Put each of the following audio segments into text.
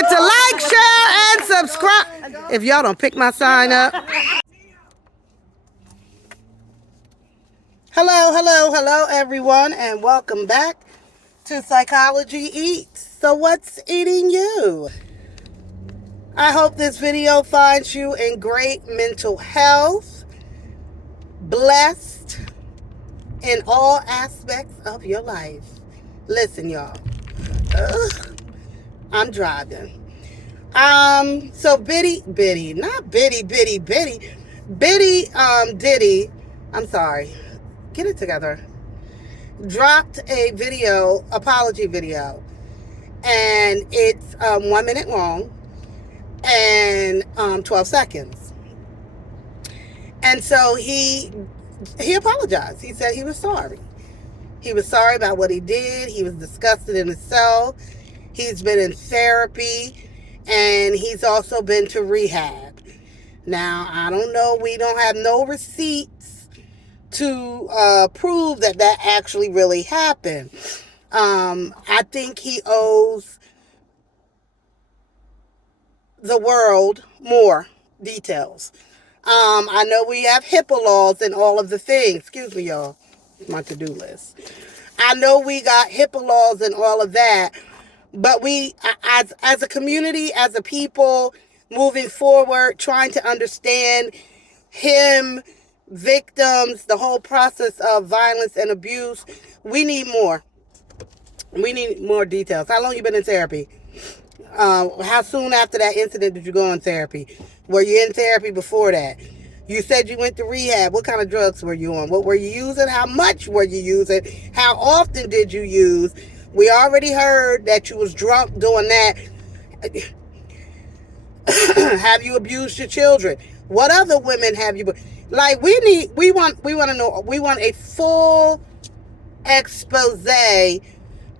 forget to like, share, and subscribe. If y'all don't pick my sign up. Hello, everyone, and welcome back to Psychology Eats. So what's eating you? I hope this video finds you in great mental health, blessed in all aspects of your life. Listen, y'all. I'm driving. So Diddy, I'm sorry. Get it together. Dropped a video, apology video. And it's 1 minute long and 12 seconds. And so he apologized. He said he was sorry. He was sorry about what he did. He was disgusted in himself. He's been in therapy, and he's also been to rehab. Now, I don't know. We don't have no receipts to prove that actually really happened. I think he owes the world more details. I know we have HIPAA laws and all of the things. Excuse me, y'all. My to-do list. I know we got HIPAA laws and all of that. But we, as a community, as a people, moving forward, trying to understand him, victims, the whole process of violence and abuse, we need more. We need more details. How long you been in therapy? How soon after that incident did you go in therapy? Were you in therapy before that? You said you went to rehab. What kind of drugs were you on? What were you using? How much were you using? How often did you use? We already heard that you was drunk doing that. Have you abused your children? What other women have you? Like, we want to know. We want a full expose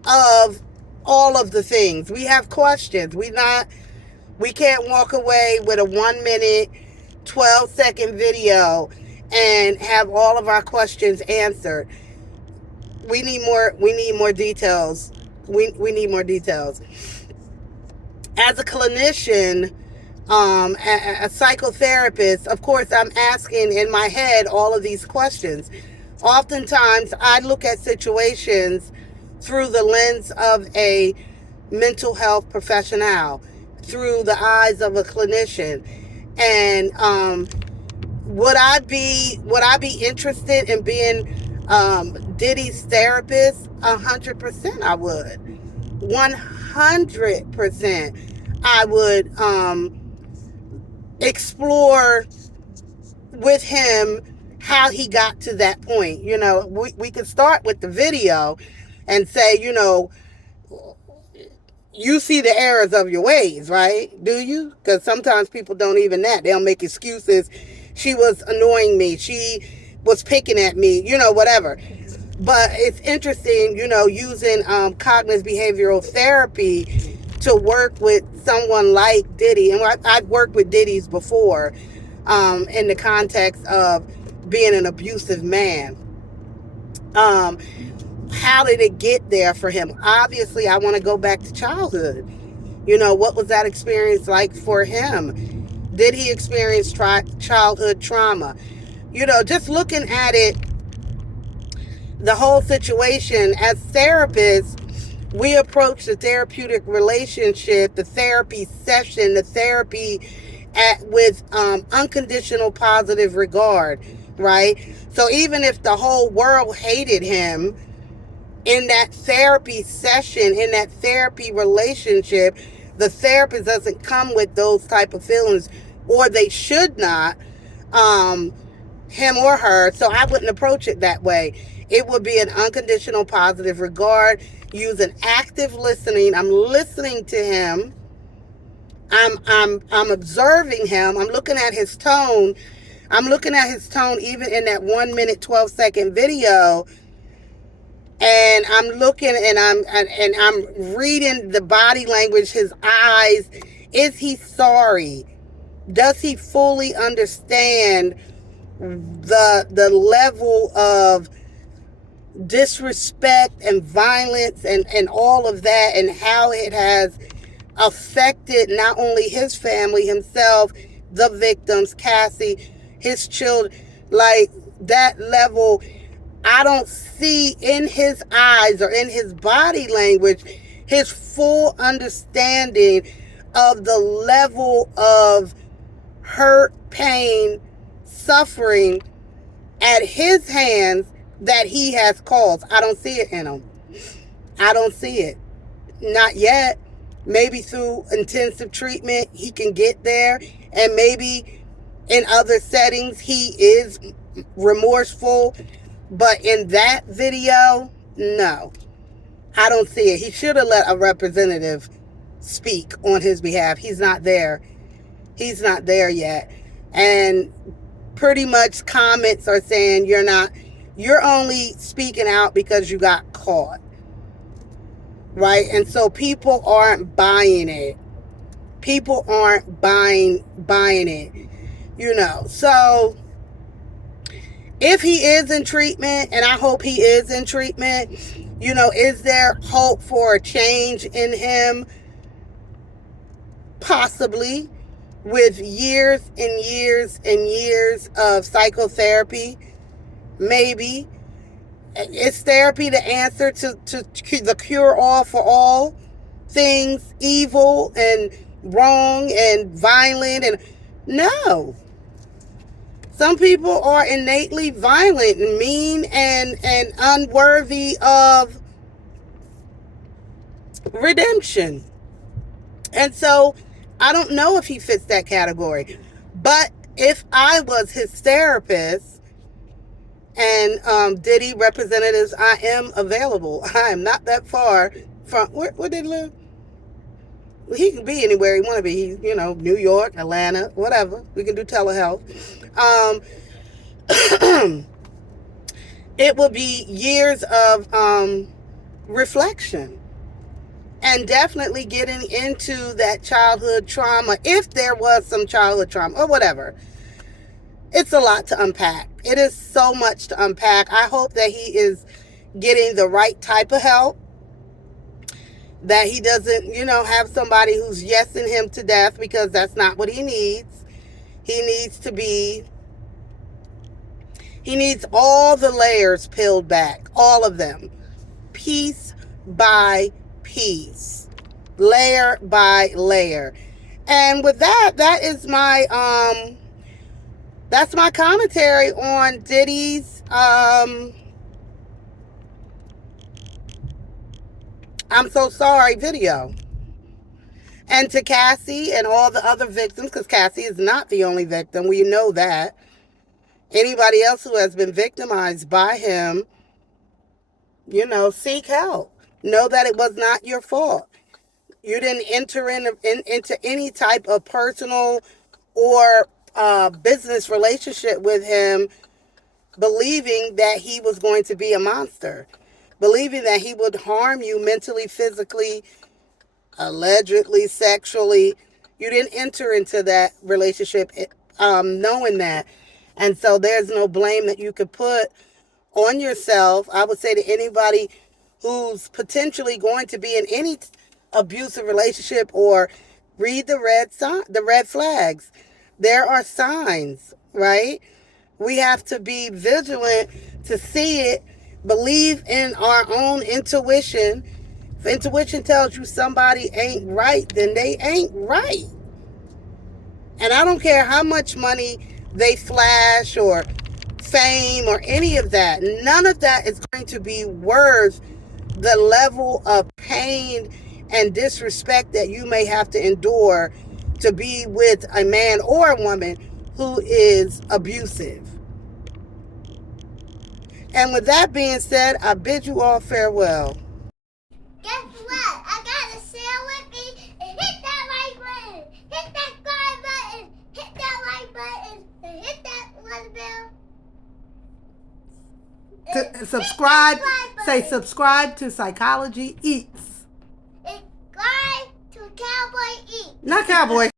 of all of the things. We have questions. We can't walk away with a 1 minute, 12-second video and have all of our questions answered. We need more details. We need more details. As a clinician, a psychotherapist, of course, I'm asking in my head all of these questions. Oftentimes, I look at situations through the lens of a mental health professional, through the eyes of a clinician. And would I be interested in being Diddy's therapist? 100% I would. 100% I would explore with him how he got to that point. You know, we could start with the video and say, you know, you see the errors of your ways, right? Do you? Because sometimes people don't even that. They'll make excuses. She was annoying me. She was picking at me, you know, whatever. But it's interesting, you know, using cognitive behavioral therapy to work with someone like Diddy. And I've worked with Diddy's before in the context of being an abusive man. How did it get there for him? Obviously, I want to go back to childhood. You know, what was that experience like for him? Did he experience childhood trauma? You know, just looking at it, the whole situation, as therapists, we approach the therapeutic relationship, the therapy session, the therapy with unconditional positive regard, right? So even if the whole world hated him, in that therapy session, in that therapy relationship, the therapist doesn't come with those type of feelings, or they should not, him or her. So I wouldn't approach it that way. It would be an unconditional positive regard, using active listening. I'm listening to him. I'm observing him. I'm looking at his tone. I'm looking at his tone even in that 1 minute, 12-second video. And I'm looking and I'm reading the body language, his eyes. Is he sorry? Does he fully understand the level of disrespect and violence and all of that, and how it has affected not only his family, himself, the victims, Cassie, his children. Like, that level, I don't see in his eyes or in his body language his full understanding of the level of hurt, pain, suffering at his hands that he has caused. I don't see it in him. I don't see it. Not yet. Maybe through intensive treatment he can get there, and maybe in other settings he is remorseful, but in that video, no, I don't see it. He should have let a representative speak on his behalf. He's not there. He's not there yet. And pretty much comments are saying you're only speaking out because you got caught. Right? And so people aren't buying it. People aren't buying it. You know. So if he is in treatment, and I hope he is in treatment, you know, is there hope for a change in him? Possibly, with years and years and years of psychotherapy. Maybe. Is therapy the answer to the cure-all for all things evil and wrong and violent? And no. Some people are innately violent and mean and unworthy of redemption. And so I don't know if he fits that category. But if I was his therapist, and Diddy representatives, I am available. I am not that far from where they live. He can be anywhere he want to be. He, you know, New York, Atlanta, whatever. We can do telehealth. It will be years of reflection, and definitely getting into that childhood trauma, if there was some childhood trauma or whatever. It's a lot to unpack. It is so much to unpack. I hope that he is getting the right type of help, that he doesn't, you know, have somebody who's yesing him to death, because that's not what he needs. He needs all the layers peeled back, all of them, piece by piece, layer by layer. And with that, that's my commentary on Diddy's I'm so sorry video. And to Cassie and all the other victims, because Cassie is not the only victim, we know that. Anybody else who has been victimized by him, you know, seek help. Know that it was not your fault. You didn't enter into any type of personal or business relationship with him believing that he was going to be a monster, believing that he would harm you mentally, physically, allegedly, sexually. You didn't enter into that relationship knowing that. And so there's no blame that you could put on yourself. I would say to anybody who's potentially going to be in any abusive relationship, or read the red flags. There are signs, right? We have to be vigilant to see it, believe in our own intuition. If intuition tells you somebody ain't right, then they ain't right. And I don't care how much money they flash or fame or any of that. None of that is going to be worth the level of pain and disrespect that you may have to endure to be with a man or a woman who is abusive. And with that being said, I bid you all farewell. Guess what? I got a share with me, and hit that like button, hit that subscribe button, hit that like button, and hit that one bell. Subscribe. Say subscribe to Psychology Eats. Subscribe to Cowboy Eats. Not Cowboy.